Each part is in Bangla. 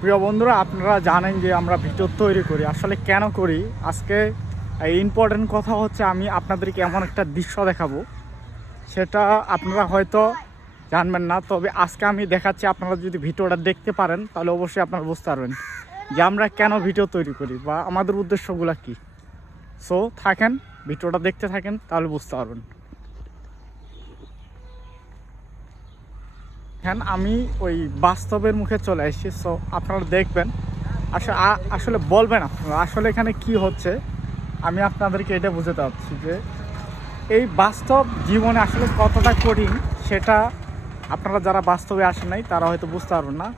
প্রিয় বন্ধুরা, আপনারা জানেন যে আমরা ভিডিও তৈরি করি, আসলে কেন করি। আজকে ইম্পর্টেন্ট কথা হচ্ছে আমি আপনাদেরকে এমন একটা দৃশ্য দেখাবো, সেটা আপনারা হয়তো জানবেন না, তবে আজকে আমি দেখাচ্ছি। আপনারা যদি ভিডিওটা দেখতে পারেন তাহলে অবশ্যই আপনারা বুঝতে পারবেন যে আমরা কেন ভিডিও তৈরি করি বা আমাদের উদ্দেশ্যগুলো কী। সো থাকেন, ভিডিওটা দেখতে থাকেন, তাহলে বুঝতে পারবেন। হ্যাঁ, আমি ওই বাস্তবের মুখে চলে এসেছি। সো আপনারা দেখবেন, আসলে বলবেন আপনারা আসলে এখানে কি হচ্ছে। আমি আপনাদেরকে এটা বুঝাতে চাচ্ছি যে এই বাস্তব জীবনে আসলে কতটা কঠিন, সেটা আপনারা যারা বাস্তবে আসেন নাই তারা হয়তো বুঝতে পারবেন না,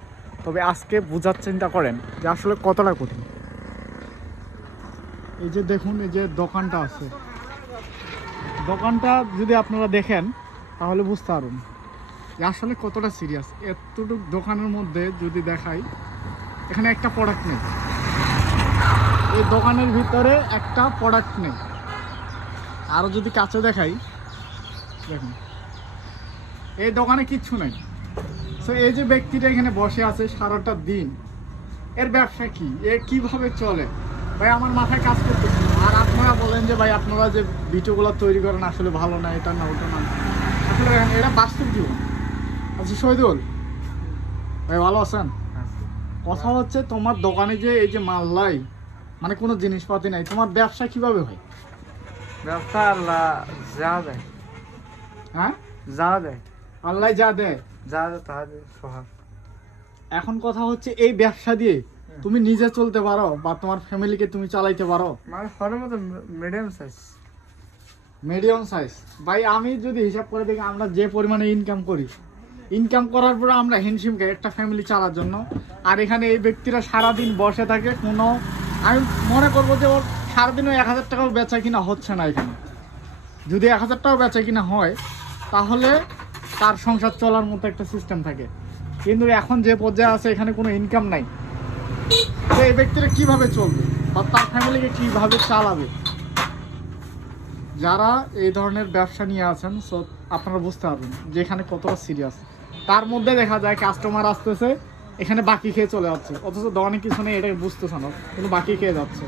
তবে আজকে বোঝার চিন্তা করেন যে আসলে কতটা কঠিন। এই যে দেখুন, এই যে দোকানটা আছে, দোকানটা যদি আপনারা দেখেন তাহলে বুঝতে পারবেন যে আসলে কতটা সিরিয়াস। এতটুকু দোকানের মধ্যে যদি দেখাই, এখানে একটা প্রোডাক্ট নেই, এই দোকানের ভিতরে একটা প্রোডাক্ট নেই। আরও যদি কাছে দেখাই, দেখুন এই দোকানে কিচ্ছু নেই। সো এই যে ব্যক্তিটা এখানে বসে আছে সারাটা দিন, এর ব্যবসা কি, এ কিভাবে চলে ভাই, আমার মাথায় কাজ করতেছে। আর আপনারা বলেন যে ভাই আপনারা যে ভিডিওগুলো তৈরি করেন আসলে ভালো না, এটা না ওটা না, আসলে এটা বাস্তব জীবন। আচ্ছা শহীদুল ভাই, ভালো আছেন? কথা হচ্ছে তোমার দোকানে যে এই যে মাল্লাই, মানে কোনো জিনিসপাতি নাই, তোমার ব্যবসা কিভাবে হয়? ব্যবসা আল্লাহ যা দেয়, হ্যাঁ, যা দেয়, আল্লাহ যা দেয় যা দেয় তা দেয় সহায়। এখন কথা হচ্ছে এই ব্যবসা দিয়ে তুমি নিজে চলতে পারো বা তোমার ফ্যামিলিকে তুমি চালাইতে পারো? মানে ফলের মতো মিডিয়াম সাইজ। Medium size. ভাই আমি যদি হিসাব করে দেখি, আমরা যে পরিমাণে ইনকাম করি, ইনকাম করার পরে আমরা হিমশিম খাই একটা ফ্যামিলি চালার জন্য। আর এখানে এই ব্যক্তিরা সারাদিন বসে থাকে, কোনো আমি মনে করবো যে ওর সারাদিনও 1000 টাকাও বেচা কিনা হচ্ছে না। এখানে যদি 1000 টাকাও বেচা কিনা হয় তাহলে তার সংসার চলার মতো একটা সিস্টেম থাকে, কিন্তু এখন যে পর্যায়ে আছে এখানে কোনো ইনকাম নাই। তো এই ব্যক্তিরা কীভাবে চলবে বা তার ফ্যামিলিকে কীভাবে চালাবে? যারা এই ধরনের ব্যবসা নিয়ে আছেন, সো আপনারা বুঝতে পারবেন যে এখানে কতটা সিরিয়াস। তার মধ্যে দেখা যায় কাস্টমার আসতেছে, এখানে বাকি খেয়ে চলে যাচ্ছে, অথচ দোকানে কিছু নেই, এটাকে বুঝতেছে না, কিন্তু বাকি খেয়ে যাচ্ছে।